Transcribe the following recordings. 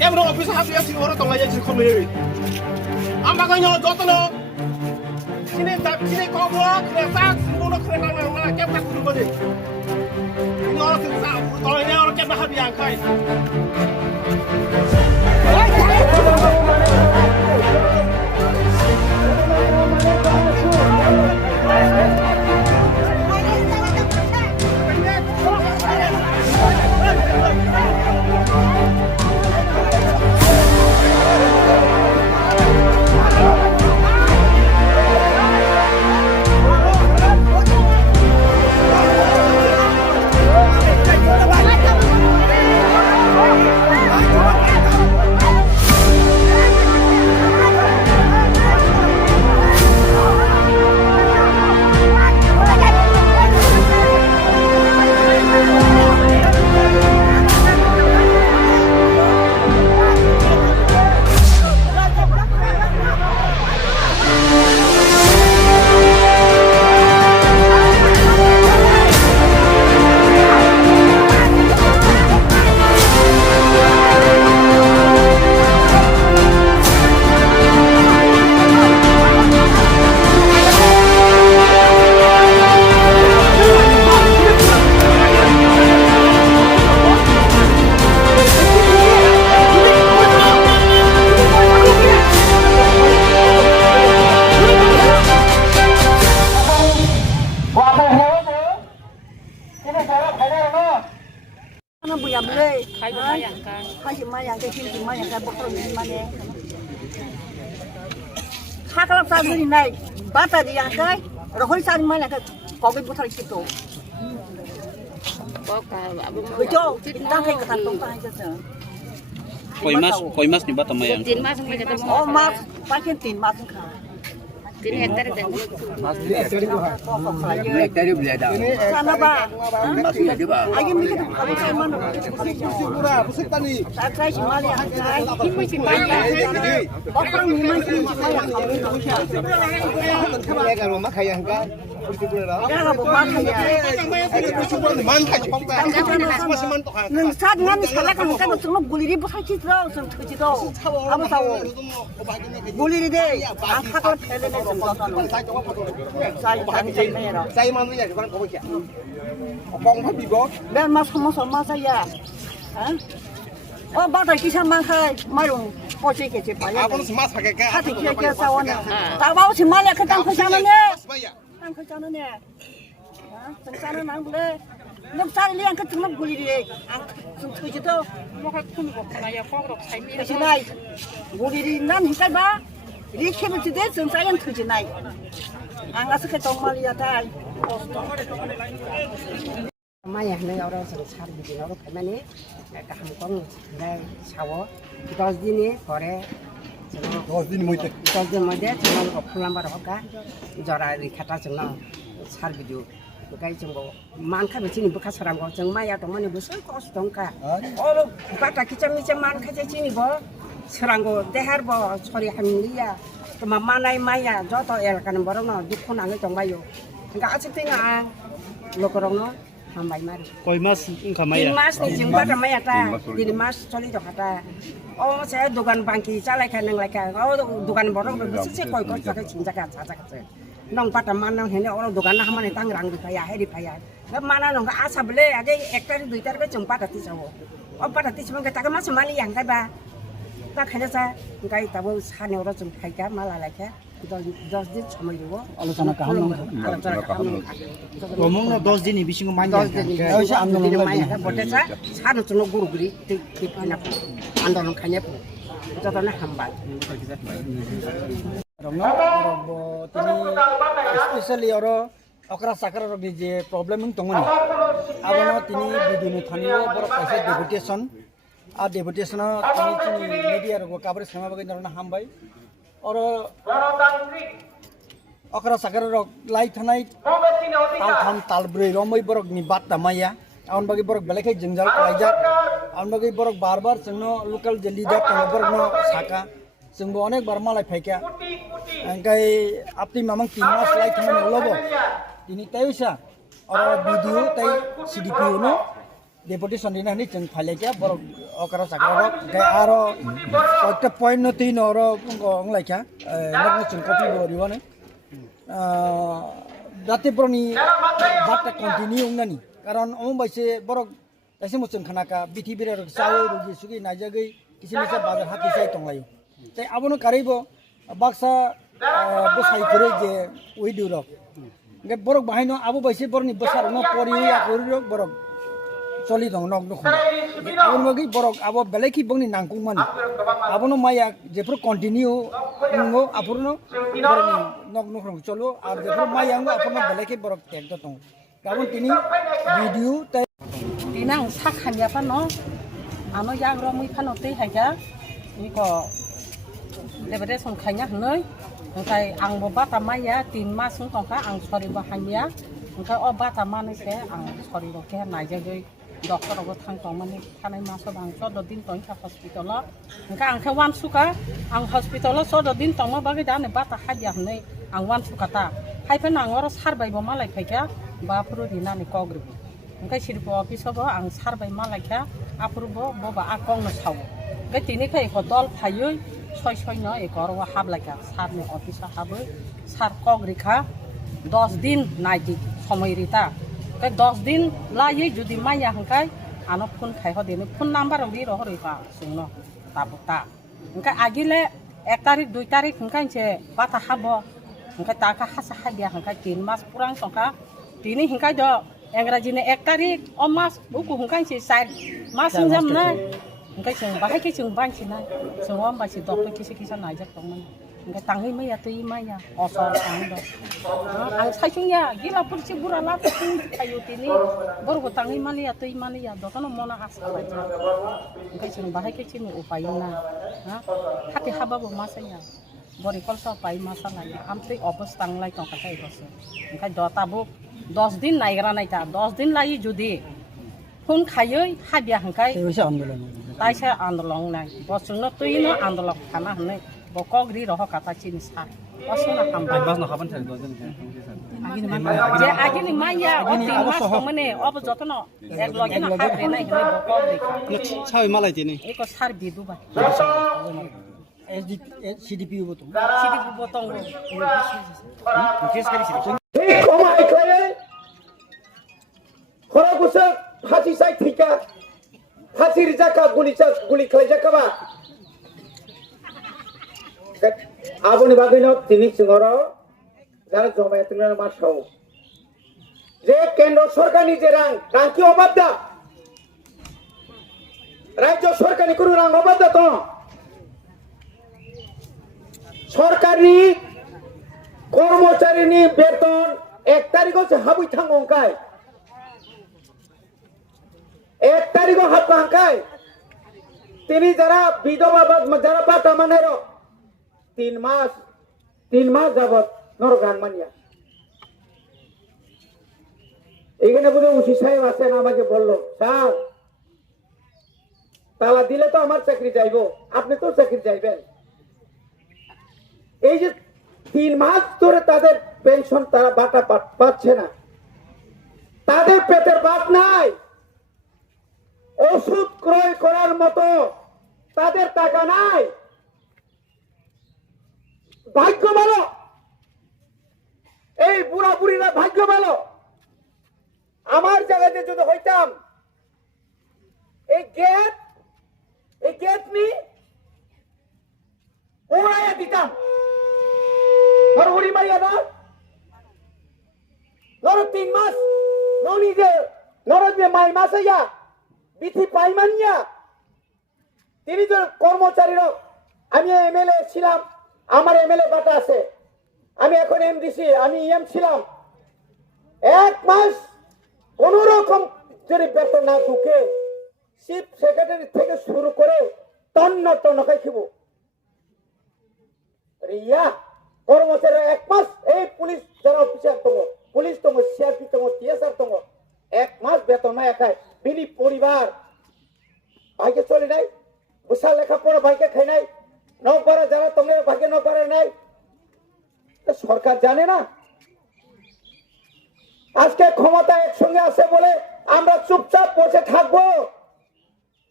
কেমন অফিস হাফিয়া সিং ওরা তলাই যাচ্ছে খবর আমাকে যত্ন sini kau buat keresak semua kereta mana kem tak kudu balik ini orang susah kalau ini orang kem dah habis angkai Kalau saat ini naik, bata diangkat, rohoi saat ini naik, kau berputar itu. Betul, kita kayak ketangkong aja. Koi mas ni bata mayang. Oh mas, pakai tin mas kan. Tin hektar dan. Mas ni hektar itu kan. Hektar itu beli ada. Sana pak. Mas ni ada pak. Ayo mikir, kamu saya mana? Pusing tani. Saya cuma lihat saya. Ini cuma lihat. Bapak memang cuma lihat kamu itu. Kamu lihat kalau mak kaya kan. Ya nggak bapak kaya. Neng saat ngan salah kan kan semua gulir ibu sakit citra, sakit citra. Apa tahu? Gulir deh. Angkat kalau pele nih semua kan. Saya merah. Saya mana ya? Bukan kau kaya. Kong apa bigo? Dan mas sama saya. Oh, bata kisah mangkai, marung, posisi kecil payah. Apa semua pakai kaya? Hati kaya sawana. Tak mau semua lihat ketang kesana nih. Ketang kesana nih. Kesana nang boleh. Nak cari lihat ketemu gulir deh. Sakit citra. Maka pun kok kaya kok saya mi. Kecinai, gulir nan hikai ba. Rikhe betul deh, saya yang kecinai. Angkat seketong malia tay. Maya nih orang sengsara begini orang kemana? Kampung dari Sawo. 10 दिन পরে 10 दिन মধ্যে 10 दिन মধ্যে जों फुलाम्बार हका जरा रिखाटा जों सारबिदु बुkai जों मानखा बिथिनि बुखा सरांगो जों माया दंमोन बोसोर खस दंका अर बाटा किचम निचम मानखा जेचिनि बो सरांगो देहार बो सरि हामिलिया तमा मानाय माया जत एलकान बरनो दुखु नाङै दंबायो गासिथिङा लोकरंनो hambai mari. Koi mas kamaya. Din mas ni jeng pada maya ta. Din mas coli to kata. Oh saya dukan bangki calai kan nang leka. Oh dukan borong bersih koi koi pakai cinjaka cacak cacak. Nong pada mana ini orang dukan nah mana tangerang di payah di payah. Nah mana nong asa beli ada hektar 2 hektar ke jumpa dati sawo. Oh pada dati cuma kita mas mali yang kai ba. Tak kena saya kai tahu sana orang jumpa kai ka malah leka. 10 दिन समय हो आलोचना काम ngomong no 10 दिन bisingo manja 10 दिन eusi amno manja botesa sanu tuno guru guri ti pina andon khanya pu jotona hamba rongno robo tini especially oro okra sakar ro je problem ung tongoni abono tini bidunu thanio boro paisa deputation a deputation tini media ro coverage sama bagai norna hambai और अकरा सागर रक लाई थानाय ताल थाम ताल ब्रै रमै बरक नि बात तमाया आउन बागै बरक बेलेखै जंजाल लाइजा आउन बागै बरक बार बार जोंनो लोकल जे लिडार तंग बरक न साका जोंबो अनेक बार मालाय फायका अंगाय आपनि मामं 3 मास लाई थानाय लबो दिनि तायसा और भिडियो ताय सीडीपी नो डेपुटेसन दिनानै जों फाइलायखिया बरक अकारा साकारा गे आरो कयटा पॉइंट न तीन और अंलायखिया नक जों कपि बरिवाने जाते बरनि बाटा कन्टिनिउ नानि कारण अम बाइसे बरक दाइसे मोचन खानाका बिथि बिरार सावै रुगि सुगि नाजागै किसिमिसा बाजार हाति साइ तंलायो ताइ आबनो कारिबो बाक्सा बसाइ करे जे उइदुरक गे बरक बाहायनो आबो बाइसे बरनि बसार न परियो आकुरक बरक चलि दं नक नख आबो मगि बरक आबो बेलेखि बंनि नांकुं मानि आबनो माया जेफोर कन्टिनिउ नंगो आपुरनो बरनि नक नख चलो आर जेफोर मायांगो आपुरनो बेलेखि बरक टेक दं गाबोन तिनि video Tinang sakhan ya pano, ano yang ramai pano teh aja, ini kok daripada sungkainya henai, sungkai ang bobat tamai ya, tin mas sungkai ang sorry bahannya, sungkai obat tamai ni saya ang sorry dokter naja gay dokter obat tang tong mani, kanai masuk ang so dodin tong ke hospital lah, sungkai ang kewan suka, ang hospital lah so dodin tong mah bagi dah ne bat aja henai, ang wan suka ta, hai pun ang orang sarbai bomalai kaya, bapuru dina ni kogri. Engkai sirpo office bo ang sarbai malakha apurbo boba akong no saw gai tini khai ko dol phayoi soi no e korwa hablaka sarne office habe sar kogrikha 10 din naiti সময় rita gai 10 din lai jodi maya hangkai ano phun khai ho dene phun number ri ro hori pa sungno tabuta engkai agile 1 tarik 2 tarik hangkai je bata habo engkai taka hasa habia hangkai 3 mas purang songka tini hangkai do Engrajine 1 tarik omas buku hungkai si sai mas jam na hungkai sing bahai ke sing ban sina semua masih dokter kisi-kisa najak tong hungkai tangi mai ya tui mai ya osor tang do ang sai chung ya gila pur si burala tu kayu tini bor ko tangi mani ya tui mani ya dotono mona asa aja hungkai sing bahai ke sing upayuna ha hati haba bo masanya bori kolsa pai masalah ya amtri obos tang lai tong katai bos hungkai do tabuk 10 दिन Niagara Nayta 10 दिन लायो जुदि फुन खायै हाबिया हंखाय तेवसे आन्दोलन ताइसे आन्दोलन नाय बसुनो तुइनो आन्दोलन खाना हने बकग्रि रह काता चिनि सा असुना खामबाय बास न खाबान थार दजन जे आगिनि माया अति मास मने अब जतन एक लगे ना खाबरे नाय हने बकग्रि सावै मालाय तिनि एको सार बिदु बा सीडीपी बतम सिदि बतङ केस करि Koma ikhlas, korang kusah hati saya tika, hati rizaka guli kelajak apa? Abu ni bagi nak tini sengoro, jangan cuma tengah masuk. Je kendro sorga ni jerang, rangki obat dah. Rajo sorga ni kuru rang obat dah tu. Sorkari কর্মচারী বেতন 1 তারিখ হচ্ছে হাবুই থাঙ্গঙ্কায় 1 তারিখ হাতঙ্কায় তিনি যারা বিধবা যারা বাটা মানেরো 3 মাস যাবত নরগান মানিয়া এখানে বুঝে উসি সাহেব আছেন আমাকে বললো স্যার তালা দিলে তো আমার চাকরি যাইবো আপনি তো চাকরি যাইবেন এই যে 3 মাস ধরে তাদের পেনশন তারা বাটা পাচ্ছে না তাদের পেটের ভাত নাই ওষুধ ক্রয় করার মতো তাদের টাকা নাই ভাগ্য ভালো এই বুড়া বুড়িরা ভাগ্য ভালো আমার জায়গাতে যদি হইতাম এই গেট নি উড়াইয়া দিতাম Huri Maria na, loro 3 mas, noni je, loro je mai masa ya, bithi paimanya. Tini jo kormachari ro, ami MLA ছিলাম, আমার MLA বাটা আছে, আমি এখন MDC, আমি EM ছিলাম, 1 মাস কোনো রকম যদি বেতন না ঢুকে, চিফ সেক্রেটারি থেকে শুরু করে তন্ন খাইছিবো। রিয়া কর্মচারী 1 মাস এই পুলিশ যারা অফিসার তোমো পুলিশ তোমো সিআরপি তোমো টিএসআর তোমো 1 মাস বেতন না একাই বিনি পরিবার ভাইকে চলে নাই বুসা লেখা পড়া ভাইকে খাই নাই নকবারে যারা তোমরা ভাইকে নকবারে নাই সরকার জানে না আজকে ক্ষমতা একসঙ্গে আছে বলে আমরা চুপচাপ বসে থাকবো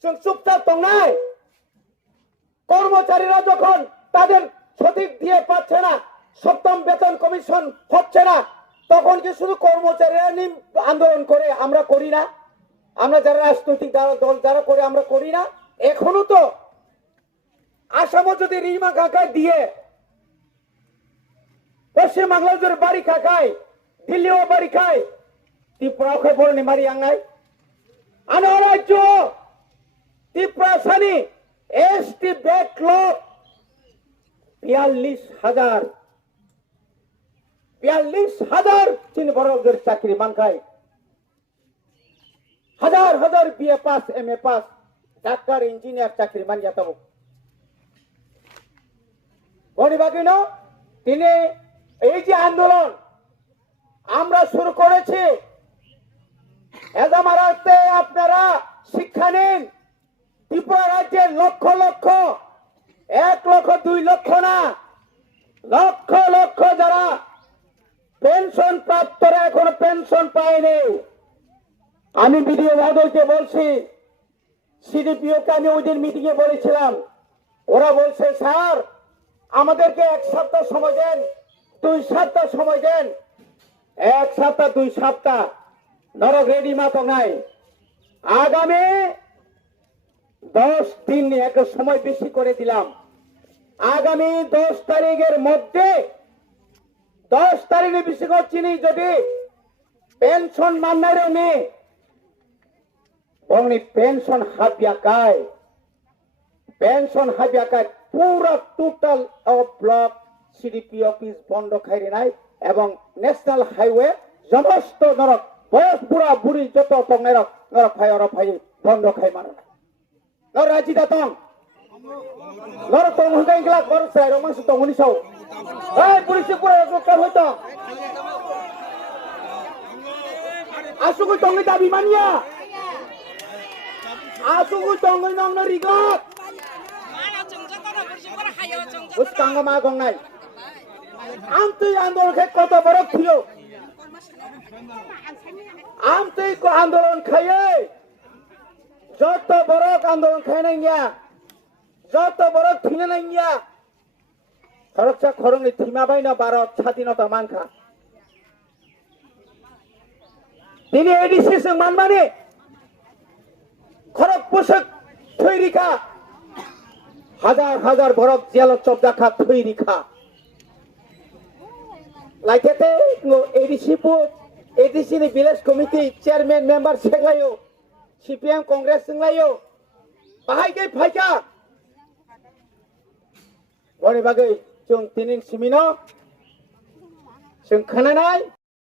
जों চুপচাপ দংনাই কর্মচারীরা যখন তাদের সঠিক দিয়ে পাচ্ছে না সপ্তম বেতন কমিশন হচ্ছে না তখন কি শুধু কর্মচারীরা আন্দোলন করে আমরা করি না আমরা যারা রাজনৈতিক দল যারা করে আমরা করি না এখনো তো আসামও যদি রিমা কাকায় দিয়ে পশ্চিম বাংলার যদি বাড়ি খায় দিল্লিও বাড়ি খায় ত্রিপুরাও খায় বড় মারি আংনাই আনো রাজ্য ত্রিপুরা সানি এসটি ব্যাকলগ 42,000 চিনি বড়দের চাকরি মানখায় হাজার হাজার BA pass MA pass doctor engineer চাকরি মান যাতাব গণিবাগিন তিনি এই যে আন্দোলন আমরা শুরু করেছি এদামারাতে আপনারা শিক্ষা নিন ত্রিপুরা রাজ্যের লক্ষ লক্ষ 1 লক্ষ 2 লক্ষ না লক্ষ লক্ষ যারা পেনশন প্রাপ্তরা এখনো পেনশন পায়নি আমি বিডিও মহোদয়কে বলছি সিডিপিওকে আমি ওই দিন মিটিং এ বলেছিলাম ওরা বলছে স্যার আমাদেরকে 1 সপ্তাহ সময় দেন 2 সপ্তাহ সময় দেন 1 সপ্তাহ 2 সপ্তাহ নরক রেডি মাতো নাই আগামী 10 দিন একটা সময় বেশি করে দিলাম আগামী 10 তারিখের মধ্যে 10 তারিখে বেশি করছিনি যদি পেনশন মান্নারে নে বংনি পেনশন হাবিয়াকায় পুরা total of block CDP office বন্ধ খাইরে নাই এবং ন্যাশনাল হাইওয়ে সমস্ত নরক বয়স বুড়া বুড়ি যত তং নরক নরক ফাই বন্ধ খাই মারা নর রাজি দাতং নরক তং হুগাই গলা করছাই রমাংস তং উনিশাও এই পুলিশ পুরা রক্ত হইতো আসুকু তংনি দাবি মানিয়া আসুকু তংনি নামনা রিগত উস্কাঙ্গ মা গংনাই আমতই আন্দোলন খাই কত বড় থিও আমতই কো আন্দোলন খাইয়ে যত বড় আন্দোলন খাই নাই গিয়া যত বড় থিলে নাই গিয়া খরচা খরংনি থিমা বাইনা ভারত স্বাধীনতা মানখা তিনি এডিসি সং মানমানে খরক পোশাক থৈরিখা হাজার হাজার বরফ জেল চবদাখা থৈরিখা লাইকেতে এডিসি नि ভিলেজ কমিটি চেয়ারম্যান মেম্বার সেগলাयो সিপিএম কংগ্রেস संलायो बाहायगै फाइका बरे बागै जों दिनै सिमिनो जों खोनानाय